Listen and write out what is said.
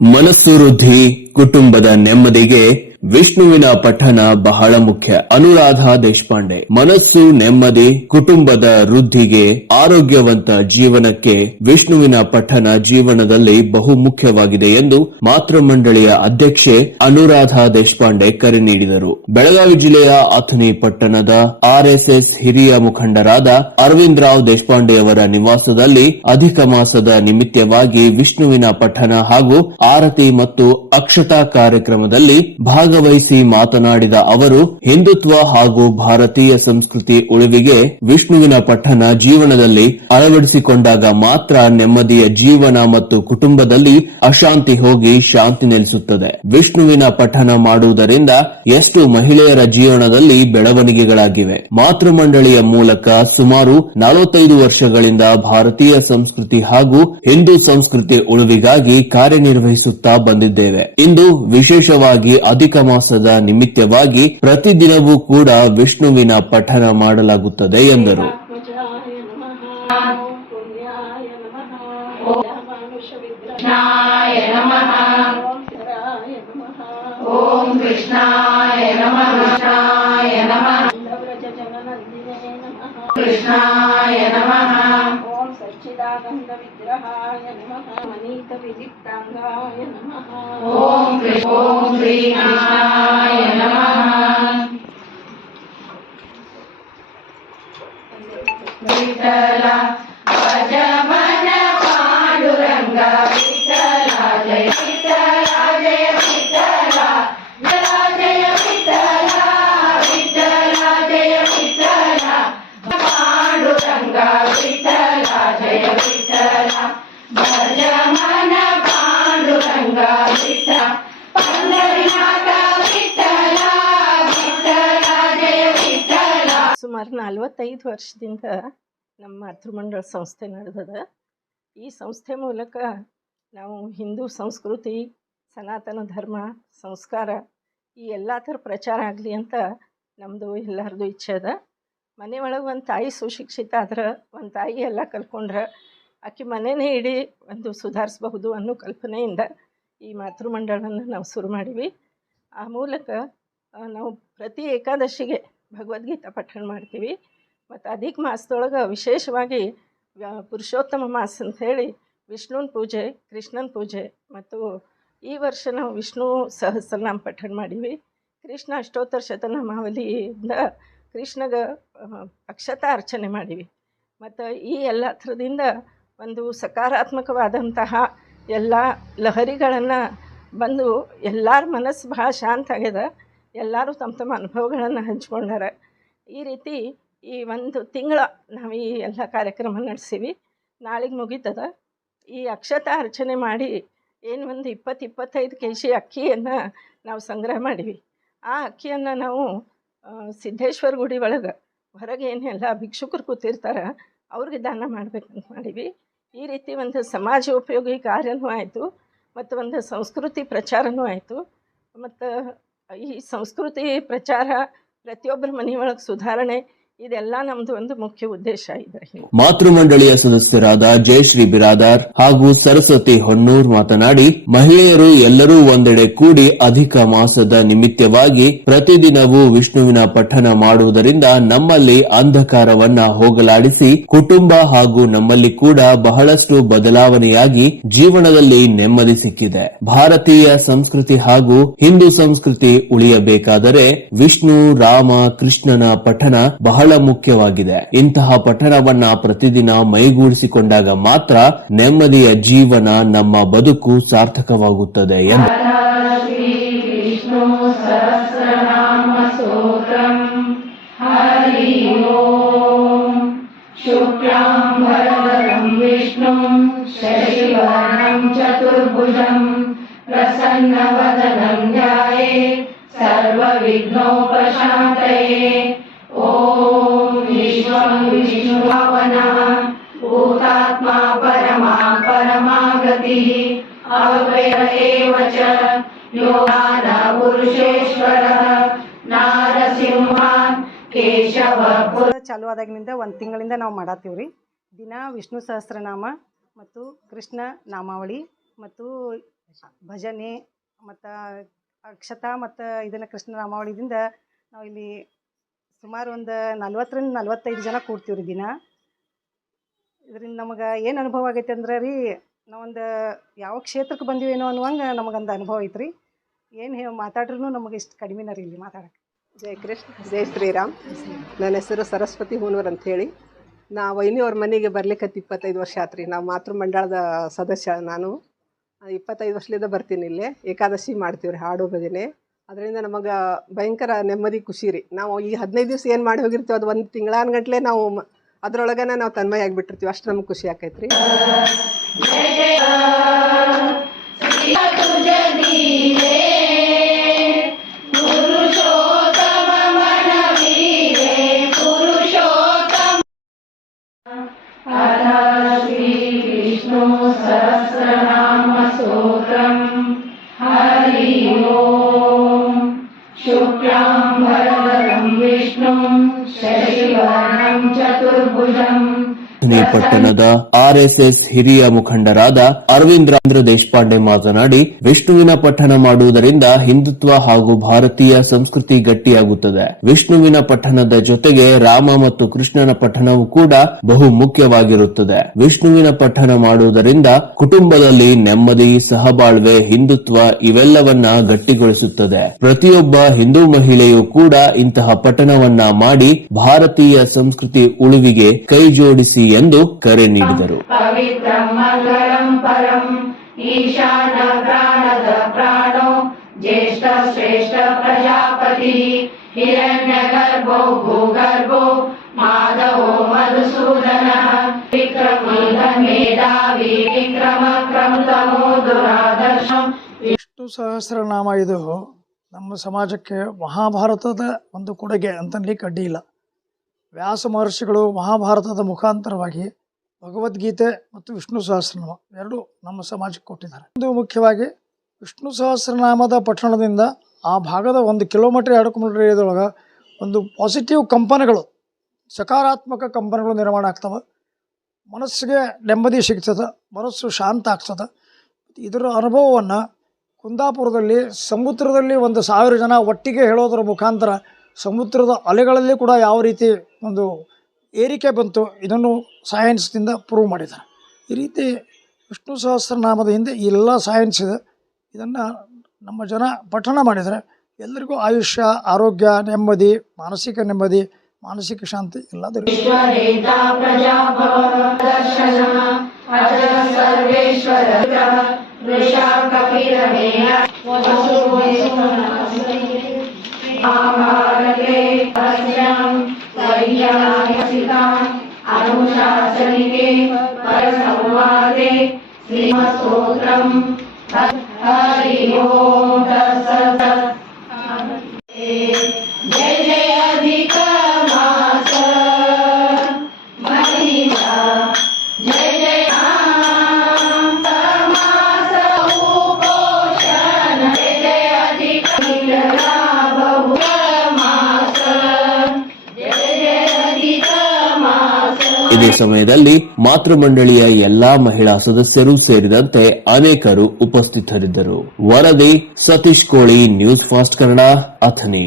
ಮನಸ್ಸು ವೃದ್ಧಿ, ಕುಟುಂಬದ ನೆಮ್ಮದಿಗೆ ವಿಷ್ಣುವಿನ ಪಠನ ಬಹಳ ಮುಖ್ಯ. ಅನುರಾಧ ದೇಶಪಾಂಡೆ. ಮನಸ್ಸು ನೆಮ್ಮದಿ, ಕುಟುಂಬದ ವೃದ್ಧಿಗೆ, ಆರೋಗ್ಯವಂತ ಜೀವನಕ್ಕೆ ವಿಷ್ಣುವಿನ ಪಠನ ಜೀವನದಲ್ಲಿ ಬಹು ಮುಖ್ಯವಾಗಿದೆ ಎಂದು ಮಾತೃಮಂಡಳಿಯ ಅಧ್ಯಕ್ಷೆ ಅನುರಾಧ ದೇಶಪಾಂಡೆ ಕರೆ ನೀಡಿದರು. ಬೆಳಗಾವಿ ಜಿಲ್ಲೆಯ ಅಥಣಿ ಪಟ್ಟಣದ ಆರ್ಎಸ್ಎಸ್ ಹಿರಿಯ ಮುಖಂಡರಾದ ಅರವಿಂದ್ ರಾವ್ ದೇಶಪಾಂಡೆ ಅವರ ನಿವಾಸದಲ್ಲಿ ಅಧಿಕ ಮಾಸದ ನಿಮಿತ್ತವಾಗಿ ವಿಷ್ಣುವಿನ ಪಠನ ಹಾಗೂ ಆರತಿ ಮತ್ತು ಅಕ್ಷತಾ ಕಾರ್ಯಕ್ರಮದಲ್ಲಿ ಭಾಗವಹಿಸಿ ಮಾತನಾಡಿದ ಅವರು, ಹಿಂದುತ್ವ ಹಾಗೂ ಭಾರತೀಯ ಸಂಸ್ಕೃತಿ ಉಳಿವಿಗೆ ವಿಷ್ಣುವಿನ ಪಠನ ಜೀವನದಲ್ಲಿ ಅಳವಡಿಸಿಕೊಂಡಾಗ ಮಾತ್ರ ನೆಮ್ಮದಿಯ ಜೀವನ ಮತ್ತು ಕುಟುಂಬದಲ್ಲಿ ಅಶಾಂತಿ ಹೋಗಿ ಶಾಂತಿ ನೆಲೆಸುತ್ತದೆ. ವಿಷ್ಣುವಿನ ಪಠನ ಮಾಡುವುದರಿಂದ ಎಷ್ಟು ಮಹಿಳೆಯರ ಜೀವನದಲ್ಲಿ ಬೆಳವಣಿಗೆಗಳಾಗಿವೆ. ಮಾತೃಮಂಡಳಿಯ ಮೂಲಕ ಸುಮಾರು 45 ವರ್ಷಗಳಿಂದ ಭಾರತೀಯ ಸಂಸ್ಕೃತಿ ಹಾಗೂ ಹಿಂದೂ ಸಂಸ್ಕೃತಿ ಉಳಿವಿಗಾಗಿ ಕಾರ್ಯನಿರ್ವಹಿಸುತ್ತಾ ಬಂದಿದ್ದೇವೆ. ಇಂದು ವಿಶೇಷವಾಗಿ ಅಧಿಕ ಮಾಸದ ನಿಮಿತ್ತವಾಗಿ ಪ್ರತಿದಿನವೂ ಕೂಡ ವಿಷ್ಣುವಿನ ಪಠನ ಮಾಡಲಾಗುತ್ತದೆ ಎಂದರು. ಓಂ ಕೃಷ್ಣಾಯ ನಮಃ. ಕೃಷ್ಣಾಯ ನಮಃ. ಓಂ ಸಚ್ಚಿದಾನಂದ ವಿಗ್ರಹಾಯ ನಮಃ. ಅನೀತ ವಿದಿಕ್ತಾಂಗಾಯ ನಮಃ. ಓಂ ಶ್ರೀ ಕೃಷ್ಣಾಯ ನಮಃ. ವಿಠಲ ಭಜ ಮನ ಪಾಂಡುರಂಗ ವಿಠಲ ಜಯ ವಿಠಲ ಜಯ ವಿಠಲ ಜಯ ವಿಠಲ ವಿಠಲ ಜಯ ವಿಠಲ ಪಾಂಡುರಂಗ ವಿಠಲ ಜಯ ವಿಠಲ ಭಜ ಮನ ಪಾಂಡುರಂಗ ವಿಠಲ ಪಂಡರಿನಾಥ ವಿಠಲ ವಿಠಲ ಜಯ ವಿಠಲ. ಸುಮಾರು 45 ವರ್ಷದಿಂದ ನಮ್ಮ ಮಾತೃಮಂಡಳ ಸಂಸ್ಥೆ ನಡೆದದ. ಈ ಸಂಸ್ಥೆ ಮೂಲಕ ನಾವು ಹಿಂದೂ ಸಂಸ್ಕೃತಿ, ಸನಾತನ ಧರ್ಮ, ಸಂಸ್ಕಾರ ಈ ಎಲ್ಲ ಥರ ಪ್ರಚಾರ ಆಗಲಿ ಅಂತ ನಮ್ಮದು ಎಲ್ಲರದು ಇಚ್ಛೆ ಅದ. ಮನೆ ಒಳಗೆ ಒಂದು ತಾಯಿ ಸುಶಿಕ್ಷಿತ ಆದ್ರೆ, ಒಂದು ತಾಯಿ ಎಲ್ಲ ಕಲ್ತ್ಕೊಂಡ್ರೆ ಆಕೆ ಮನೆಯೇ ಇಡೀ ಒಂದು ಸುಧಾರಿಸಬಹುದು ಅನ್ನೋ ಕಲ್ಪನೆಯಿಂದ ಈ ಮಾತೃಮಂಡಳವನ್ನು ನಾವು ಶುರು ಮಾಡೀವಿ. ಆ ಮೂಲಕ ನಾವು ಪ್ರತಿ ಏಕಾದಶಿಗೆ ಭಗವದ್ಗೀತಾ ಪಠಣ ಮಾಡ್ತೀವಿ. ಮತ್ತು ಅಧಿಕ ಮಾಸದೊಳಗೆ ವಿಶೇಷವಾಗಿ ಪುರುಷೋತ್ತಮ ಮಾಸ ಅಂಥೇಳಿ ವಿಷ್ಣುವಿನ ಪೂಜೆ, ಕೃಷ್ಣನ ಪೂಜೆ ಮತ್ತು ಈ ವರ್ಷ ನಾವು ವಿಷ್ಣು ಸಹಸ್ರನಾಮ ಪಠಣ ಮಾಡೀವಿ. ಕೃಷ್ಣ ಅಷ್ಟೋತ್ತರ ಶತನಾಮಾವಲಿಯಿಂದ ಕೃಷ್ಣಗೆ ಅಕ್ಷತಾ ಅರ್ಚನೆ ಮಾಡೀವಿ. ಮತ್ತು ಈ ಎಲ್ಲ ಥರದಿಂದ ಒಂದು ಸಕಾರಾತ್ಮಕವಾದಂತಹ ಎಲ್ಲ ಲಹರಿಗಳನ್ನು ಬಂದು ಎಲ್ಲರ ಮನಸ್ಸು ಭಾಳ ಶಾಂತ ಆಗ್ಯದ. ಎಲ್ಲರೂ ತಮ್ಮ ತಮ್ಮ ಅನುಭವಗಳನ್ನು ಹಂಚ್ಕೊಂಡಾರ. ಈ ರೀತಿ ಈ ಒಂದು ತಿಂಗಳ ನಾವು ಈ ಎಲ್ಲ ಕಾರ್ಯಕ್ರಮ ನಡೆಸೀವಿ. ನಾಳೆಗೆ ಮುಗೀತದ. ಈ ಅಕ್ಷತಾ ಅರ್ಚನೆ ಮಾಡಿ ಏನು ಒಂದು 20-25 kg ಅಕ್ಕಿಯನ್ನು ನಾವು ಸಂಗ್ರಹ ಮಾಡೀವಿ. ಆ ಅಕ್ಕಿಯನ್ನು ನಾವು ಸಿದ್ದೇಶ್ವರ ಗುಡಿ ಒಳಗೆ ಹೊರಗೆ ಏನೆಲ್ಲ ಭಿಕ್ಷುಕರು ಕೂತಿರ್ತಾರೆ ಅವ್ರಿಗೆ ದಾನ ಮಾಡಬೇಕಂತ ಮಾಡೀವಿ. ಈ ರೀತಿ ಒಂದು ಸಮಾಜೋಪಯೋಗಿ ಕಾರ್ಯನೂ ಆಯಿತು ಮತ್ತು ಒಂದು ಸಂಸ್ಕೃತಿ ಪ್ರಚಾರನೂ ಆಯಿತು. ಮತ್ತು ಈ ಸಂಸ್ಕೃತಿ ಪ್ರಚಾರ, ಪ್ರತಿಯೊಬ್ಬರ ಮನೆಯೊಳಗೆ ಸುಧಾರಣೆ, ಇದೆಲ್ಲ ನಮ್ದು ಒಂದು ಮುಖ್ಯ ಉದ್ದೇಶ ಇದೆ. ಮಾತೃಮಂಡಳಿಯ ಸದಸ್ಯರಾದ ಜಯಶ್ರೀ ಬಿರಾದಾರ್ ಹಾಗೂ ಸರಸ್ವತಿ ಹೊನ್ನೂರ್ ಮಾತನಾಡಿ, ಮಹಿಳೆಯರು ಎಲ್ಲರೂ ಒಂದೆಡೆ ಕೂಡಿ ಅಧಿಕ ಮಾಸದ ನಿಮಿತ್ತವಾಗಿ ಪ್ರತಿದಿನವೂ ವಿಷ್ಣುವಿನ ಪಠನ ಮಾಡುವುದರಿಂದ ನಮ್ಮಲ್ಲಿ ಅಂಧಕಾರವನ್ನ ಹೋಗಲಾಡಿಸಿ ಕುಟುಂಬ ಹಾಗೂ ನಮ್ಮಲ್ಲಿ ಕೂಡ ಬಹಳಷ್ಟು ಬದಲಾವಣೆಯಾಗಿ ಜೀವನದಲ್ಲಿ ನೆಮ್ಮದಿ ಸಿಕ್ಕಿದೆ. ಭಾರತೀಯ ಸಂಸ್ಕೃತಿ ಹಾಗೂ ಹಿಂದೂ ಸಂಸ್ಕೃತಿ ಉಳಿಯಬೇಕಾದರೆ ವಿಷ್ಣು, ರಾಮ, ಕೃಷ್ಣನ ಪಠನ ಬಹಳ ಮುಖ್ಯವಾಗಿದೆ. ಇಂತಹ ಪಠಣವನ್ನ ಪ್ರತಿದಿನ ಮೈಗೂಡಿಸಿಕೊಂಡಾಗ ಮಾತ್ರ ನೆಮ್ಮದಿಯ ಜೀವನ, ನಮ್ಮ ಬದುಕು ಸಾರ್ಥಕವಾಗುತ್ತದೆ ಎಂದು ಪ್ರಸನ್ನವದನಂ ಧ್ಯಾಯೇತ್ ಸರ್ವವಿಘ್ನೋಪಶಾಂತಯೇ. ಓಂ ವಿಶ್ವಂ ವಿಷ್ಣುಭಾವನಃ ಭೂತಾತ್ಮ ಪರಮಾಗತಿಃ ಅವ್ಯಯ ಏವ ಚ ಯೋಗಾನ ಪುರುಷೇಶ್ವರಃ ನಾರಸಿಂಹ ಕೇಶವ. ಚಾಲು ಆದಾಗಿನಿಂದ 1 ತಿಂಗಳಿಂದ ನಾವು ಮಾಡತ್ತೀವಿ ರೀ. ದಿನ ವಿಷ್ಣು ಸಹಸ್ರನಾಮ ಮತ್ತು ಕೃಷ್ಣ ನಾಮಾವಳಿ ಮತ್ತು ಭಜನೆ ಮತ್ತು ಅಕ್ಷತಾ ಮತ್ತು ಇದನ್ನು ಕೃಷ್ಣನಾಮಾವಳಿದಿಂದ ನಾವು ಇಲ್ಲಿ ಸುಮಾರು ಒಂದು 40ರಿಂದ 45 ಜನ ಕೂಡ್ತೀವಿ ರೀ ದಿನ. ಇದರಿಂದ ನಮಗೆ ಏನು ಅನುಭವ ಆಗೈತೆ ಅಂದ್ರೆ ರೀ, ನಾವೊಂದು ಯಾವ ಕ್ಷೇತ್ರಕ್ಕೆ ಬಂದೀವೇನೋ ಅನ್ನುವಂಗೆ ನಮಗೊಂದು ಅನುಭವ ಐತ್ರಿ. ಏನು ಮಾತಾಡ್ರೂ ನಮಗೆ ಇಷ್ಟು ಕಡಿಮೆನ ರೀ ಇಲ್ಲಿ ಮಾತಾಡೋಕ್ಕೆ. ಜೈ ಕೃಷ್ಣ, ಜೈ ಶ್ರೀರಾಮ್. ನನ್ನ ಹೆಸರು ಸರಸ್ವತಿ ಹೂನೂರ್ ಅಂಥೇಳಿ. ನಾ ವೈನಿಯವ್ರ ಮನೆಗೆ ಬರ್ಲಿಕ್ಕೆ 25 ವರ್ಷ ಆತ್ರಿ. ನಾವು ಮಾತೃಮಂಡಳದ ಸದಸ್ಯ. ನಾನು 25 ವರ್ಷದಿಂದ ಬರ್ತೀನಿ ಇಲ್ಲಿ. ಏಕಾದಶಿ ಮಾಡ್ತೀವಿ ರೀ, ಹಾಡು ಭಜನೆ. ಅದರಿಂದ ನಮಗೆ ಭಯಂಕರ ನೆಮ್ಮದಿ, ಖುಷಿ ರೀ. ನಾವು ಈ 15 ದಿವಸ ಏನು ಮಾಡಿ ಹೋಗಿರ್ತೀವಿ ಅದು 1 ತಿಂಗಳಾನ್ಗಟ್ಲೆ ನಾವು ಅದರೊಳಗನೆ ನಾವು ತನ್ಮಯ ಆಗಿಬಿಟ್ಟಿರ್ತೀವಿ. ಅಷ್ಟು ನಮ್ಗೆ ಖುಷಿ ಆಕೈತ್ರಿ. विष्णु सहस्रनाम स्तोत्रम्. हरि ओम्. शुक्लाम्बरधरं विष्णुं शशिवर्णं चतुर्भुजम्. ಪಟ್ಟಣದ ಆರ್ಎಸ್ಎಸ್ ಹಿರಿಯ ಮುಖಂಡರಾದ ಅರವಿಂದ್ರ ದೇಶಪಾಂಡೆ ಮಾತನಾಡಿ, ವಿಷ್ಣುವಿನ ಪಠಣ ಮಾಡುವುದರಿಂದ ಹಿಂದುತ್ವ ಹಾಗೂ ಭಾರತೀಯ ಸಂಸ್ಕೃತಿ ಗಟ್ಟಿಯಾಗುತ್ತದೆ. ವಿಷ್ಣುವಿನ ಪಠಣದ ಜೊತೆಗೆ ರಾಮ ಮತ್ತು ಕೃಷ್ಣನ ಪಠಣವೂ ಕೂಡ ಬಹು ಮುಖ್ಯವಾಗಿರುತ್ತದೆ. ವಿಷ್ಣುವಿನ ಪಠಣ ಮಾಡುವುದರಿಂದ ಕುಟುಂಬದಲ್ಲಿ ನೆಮ್ಮದಿ, ಸಹಬಾಳ್ವೆ, ಹಿಂದುತ್ವ ಇವೆಲ್ಲವನ್ನ ಗಟ್ಟಿಗೊಳಿಸುತ್ತದೆ. ಪ್ರತಿಯೊಬ್ಬ ಹಿಂದೂ ಮಹಿಳೆಯೂ ಕೂಡ ಇಂತಹ ಪಠಣವನ್ನ ಮಾಡಿ ಭಾರತೀಯ ಸಂಸ್ಕೃತಿ ಉಳಿವಿಗೆ ಕೈ ಜೋಡಿಸಿ ಎಂದು ಕರೆ ನೀಡಿದರು. ಪವಿತ್ರಂ ಮಂಗಳಂ ಪರಂ ಈಶಾನ ಪ್ರಾಣದ ಪ್ರಾಣೋ ಜ್ಯೇಷ್ಠ ಶ್ರೇಷ್ಠ ಪ್ರಜಾಪತಿ ಹಿರಣ್ಯ ಗರ್ಭೋ ಭೂಗರ್ಭೋ ಮಾಧವೋ ಮಧುಸೂದನ ವಿಕ್ರಮಿ ಮೇಧಾವಿ ವಿಕ್ರಮ ಕ್ರಮತಮೋ ದುರಾದರ್ಶಂ. ವಿಷ್ಣು ಸಹಸ್ರನಾಮ ಇದು ನಮ್ಮ ಸಮಾಜಕ್ಕೆ ಮಹಾಭಾರತದ ಒಂದು ಕೊಡುಗೆ ಅಂತನ್ಲಿಕ್ಕೆ ಅಡ್ಡಿ ಇಲ್ಲ. ವ್ಯಾಸ ಮಹರ್ಷಿಗಳು ಮಹಾಭಾರತದ ಮುಖಾಂತರವಾಗಿ ಭಗವದ್ಗೀತೆ ಮತ್ತು ವಿಷ್ಣು ಸಹಸ್ರನಾಮ ಎರಡು ನಮ್ಮ ಸಮಾಜಕ್ಕೆ ಕೊಟ್ಟಿದ್ದಾರೆ. ಒಂದು ಮುಖ್ಯವಾಗಿ ವಿಷ್ಣು ಸಹಸ್ರನಾಮದ ಪಠಣದಿಂದ ಆ ಭಾಗದ 1 ಕಿಲೋಮೀಟರ್ 2 ಕಿಲೋಮೀಟರ್ ಏರಿಯಾದೊಳಗೆ ಒಂದು ಪಾಸಿಟಿವ್ ಕಂಪನಗಳು, ಸಕಾರಾತ್ಮಕ ಕಂಪನಗಳು ನಿರ್ಮಾಣ ಆಗ್ತವೆ. ಮನಸ್ಸಿಗೆ ನೆಮ್ಮದಿ ಸಿಗ್ತದೆ, ಮನಸ್ಸು ಶಾಂತ ಆಗ್ತದೆ. ಇದರ ಅನುಭವವನ್ನು ಕುಂದಾಪುರದಲ್ಲಿ ಸಮುದ್ರದಲ್ಲಿ 1,000 ಜನ ಒಟ್ಟಿಗೆ ಹೇಳೋದ್ರ ಮುಖಾಂತರ ಸಮುದ್ರದ ಅಲೆಗಳಲ್ಲಿ ಕೂಡ ಯಾವ ರೀತಿ ಒಂದು ಏರಿಕೆ ಬಂತು ಇದನ್ನು ಸೈನ್ಸ್ನಿಂದ ಪ್ರೂವ್ ಮಾಡಿದ್ದಾರೆ. ಈ ರೀತಿ ವಿಷ್ಣು ಸಹಸ್ರನಾಮದ ಹಿಂದೆ ಎಲ್ಲ ಸೈನ್ಸ್ ಇದೆ. ಇದನ್ನು ನಮ್ಮ ಜನ ಪಠಣ ಮಾಡಿದರೆ ಎಲ್ಲರಿಗೂ ಆಯುಷ್ಯ, ಆರೋಗ್ಯ, ನೆಮ್ಮದಿ, ಮಾನಸಿಕ ನೆಮ್ಮದಿ, ಮಾನಸಿಕ ಶಾಂತಿ ಎಲ್ಲ ದೊರೆಯುತ್ತೆ. अनुशासनिके परसंवादे श्रीमत्स्तोत्रम्. हरि ओम् तत्सत्. जय जय अधिक मास महिमा, जय जय मास उपोषण, जय जय अधिक लाभ मास, जय जय अधिक मास. ಇದೇ ಸಮಯದಲ್ಲಿ ಮಾತೃಮಂಡಳಿಯ ಎಲ್ಲಾ ಮಹಿಳಾ ಸದಸ್ಯರು ಸೇರಿದಂತೆ ಅನೇಕರು ಉಪಸ್ಥಿತರಿದ್ದರು. ವರದಿ ಸತೀಶ್ ಕೋಳಿ, ನ್ಯೂಸ್ ಫಾಸ್ಟ್ ಕನ್ನಡ, ಅಥಣಿ.